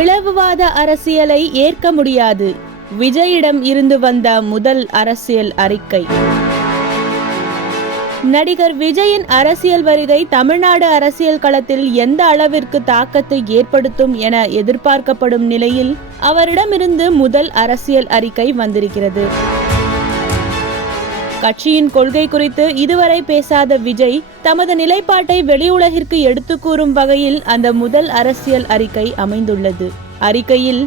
பிளவுவாத அரசியலை ஏற்க முடியாது. விஜயிடம் இருந்து வந்த முதல் அரசியல் அறிக்கை. நடிகர் விஜயின் அரசியல் வருகை தமிழ்நாடு அரசியல் களத்தில் எந்த அளவிற்கு தாக்கத்தை ஏற்படுத்தும் என எதிர்பார்க்கப்படும் நிலையில் அவரிடமிருந்து முதல் அரசியல் அறிக்கை வந்திருக்கிறது. கட்சியின் கொள்கை குறித்து இதுவரை பேசாத விஜய் தமது நிலைப்பாட்டை வெளியுலகிற்கு எடுத்து கூறும் வகையில் அந்த முதல் அரசியல் அறிக்கை அமைந்துள்ளது. அறிக்கையில்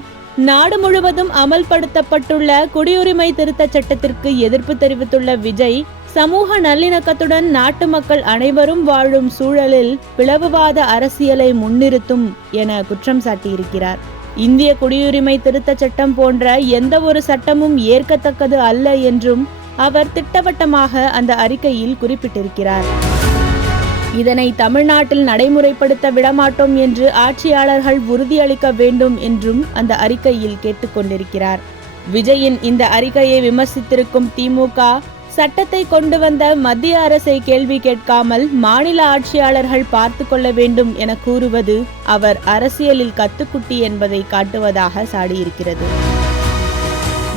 நாடு முழுவதும் அமல்படுத்தப்பட்டுள்ள குடியுரிமை திருத்தச் சட்டத்திற்கு எதிர்ப்பு தெரிவித்துள்ள விஜய், சமூக நல்லிணக்கத்துடன் நாட்டு மக்கள் அனைவரும் வாழும் சூழலில் பிளவுவாத அரசியலை முன்னிறுத்தும் என குற்றம் சாட்டியிருக்கிறார். இந்திய குடியுரிமை திருத்தச் சட்டம் போன்ற எந்த ஒரு சட்டமும் ஏற்கத்தக்கது அல்ல என்றும் அவர் திட்டவட்டமாக அந்த அறிக்கையில் குறிப்பிட்டிருக்கிறார். இதனை தமிழ்நாட்டில் நடைமுறைப்படுத்த விடமாட்டோம் என்று ஆட்சியாளர்கள் உறுதியளிக்க வேண்டும் என்றும் அந்த அறிக்கையில் கேட்டுக்கொண்டிருக்கிறார். விஜயின் இந்த அறிக்கையை விமர்சித்திருக்கும் திமுக, சட்டத்தை கொண்டு வந்த மத்திய அரசை கேள்வி கேட்காமல் மாநில ஆட்சியாளர்கள் பார்த்து கொள்ள வேண்டும் என கூறுவது அவர் அரசியலில் கத்துக்குட்டி என்பதை காட்டுவதாக சாடியிருக்கிறது.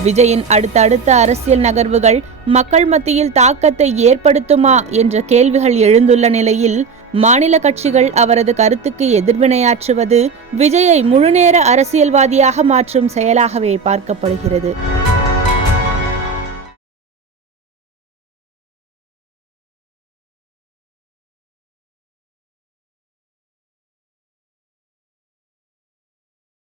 விஜயின் அடுத்தடுத்த அரசியல் நகர்வுகள் மக்கள் மத்தியில் தாக்கத்தை ஏற்படுத்துமா என்ற கேள்விகள் எழுந்துள்ள நிலையில் மாநில கட்சிகள் அவரது கருத்துக்கு எதிர்வினையாற்றுவது விஜயை முழுநேர அரசியல்வாதியாக மாற்றும் செயலாகவே பார்க்கப்படுகிறது.